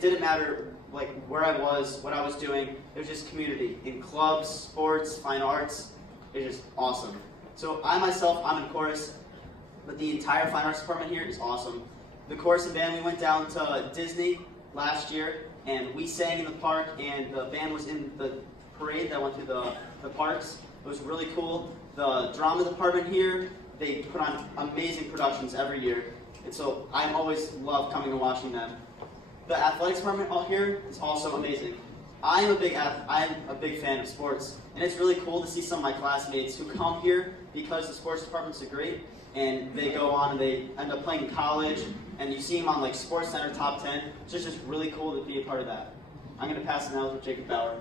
it didn't matter like where I was, what I was doing. It was just community in clubs, sports, fine arts. It's just awesome. So I myself, I'm in chorus, but the entire fine arts department here is awesome. The chorus and band, we went down to Disney last year, and we sang in the park, and the band was in the parade that went through the parks. It was really cool. The drama department here, they put on amazing productions every year, and so I always love coming and watching them. The athletics department out here is also amazing. I'm a big fan of sports, and it's really cool to see some of my classmates who come here because the sports departments are great, and they go on and they end up playing in college, and you see them on like Sports Center Top 10. It's just really cool to be a part of that. I'm going to pass it now to Jacob Bauer.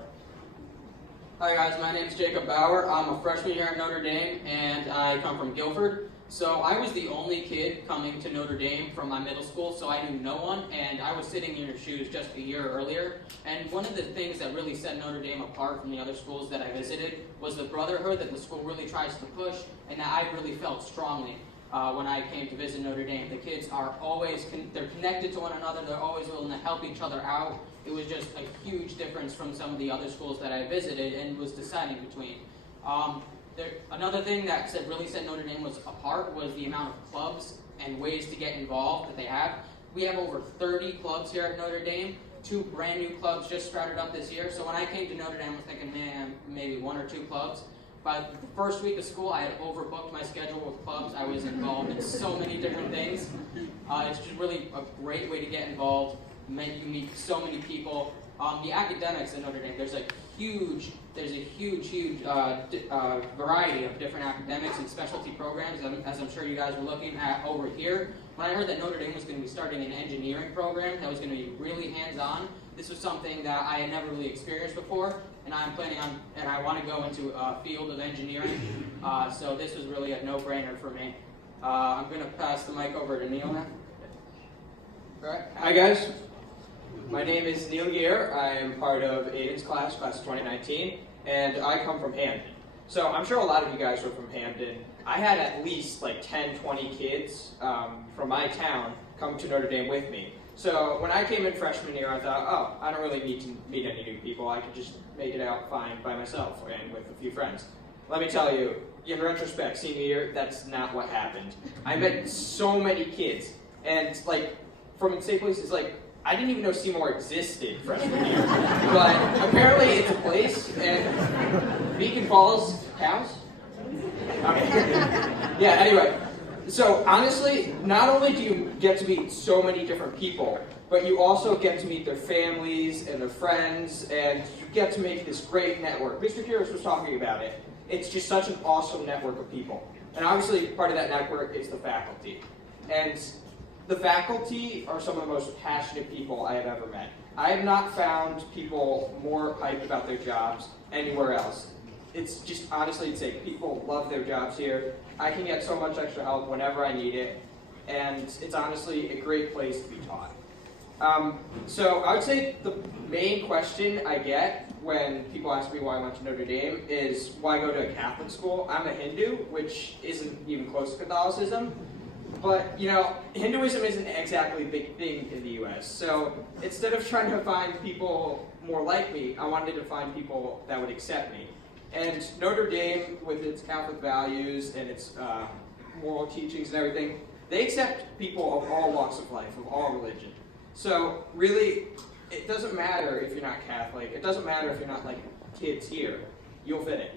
Hi guys, my name is Jacob Bauer. I'm a freshman here at Notre Dame, and I come from Guilford. So I was the only kid coming to Notre Dame from my middle school, so I knew no one, and I was sitting in your shoes just a year earlier. And one of the things that really set Notre Dame apart from the other schools that I visited was the brotherhood that the school really tries to push, and that I really felt strongly when I came to visit Notre Dame. The kids are always, they're connected to one another, they're always willing to help each other out. It was just a huge difference from some of the other schools that I visited and was deciding between. Another thing that really set Notre Dame apart was the amount of clubs and ways to get involved that they have. We have over 30 clubs here at Notre Dame. 2 brand new clubs just started up this year. So when I came to Notre Dame, I was thinking, man, maybe 1 or 2 clubs. By the first week of school, I had overbooked my schedule with clubs. I was involved in so many different things. It's just really a great way to get involved. You meet so many people. The academics at Notre Dame, there's a huge variety of different academics and specialty programs, as I'm sure you guys were looking at over here. When I heard that Notre Dame was going to be starting an engineering program that was going to be really hands-on, this was something that I had never really experienced before, and I'm planning on, and I want to go into a field of engineering, so this was really a no-brainer for me. I'm going to pass the mic over to Neel now. All right. Hi guys. My name is Neel Agir. I am part of Aidan's class of 2019, and I come from Hamden. So I'm sure a lot of you guys are from Hamden. I had at least like 10, 20 kids from my town come to Notre Dame with me. So when I came in freshman year, I thought, oh, I don't really need to meet any new people. I could just make it out fine by myself and with a few friends. Let me tell you, in retrospect, senior year, that's not what happened. I met so many kids, and like from safe places, like I didn't even know Seymour existed freshman year, but apparently it's a place, and Beacon Falls counts? Okay. Yeah, anyway, so honestly, not only do you get to meet so many different people, but you also get to meet their families and their friends, and you get to make this great network. Mr. Kiris was talking about it. It's just such an awesome network of people. And obviously, part of that network is the faculty. And the faculty are some of the most passionate people I have ever met. I have not found people more hyped about their jobs anywhere else. It's just honestly insane. People love their jobs here. I can get so much extra help whenever I need it, and it's honestly a great place to be taught. So I would say the main question I get when people ask me why I went to Notre Dame is why go to a Catholic school? I'm a Hindu, which isn't even close to Catholicism. But, you know, Hinduism isn't exactly a big thing in the U.S. So instead of trying to find people more like me, I wanted to find people that would accept me. And Notre Dame, with its Catholic values and its moral teachings and everything, they accept people of all walks of life, of all religion. So really, it doesn't matter if you're not Catholic. It doesn't matter if you're not like kids here. You'll fit in.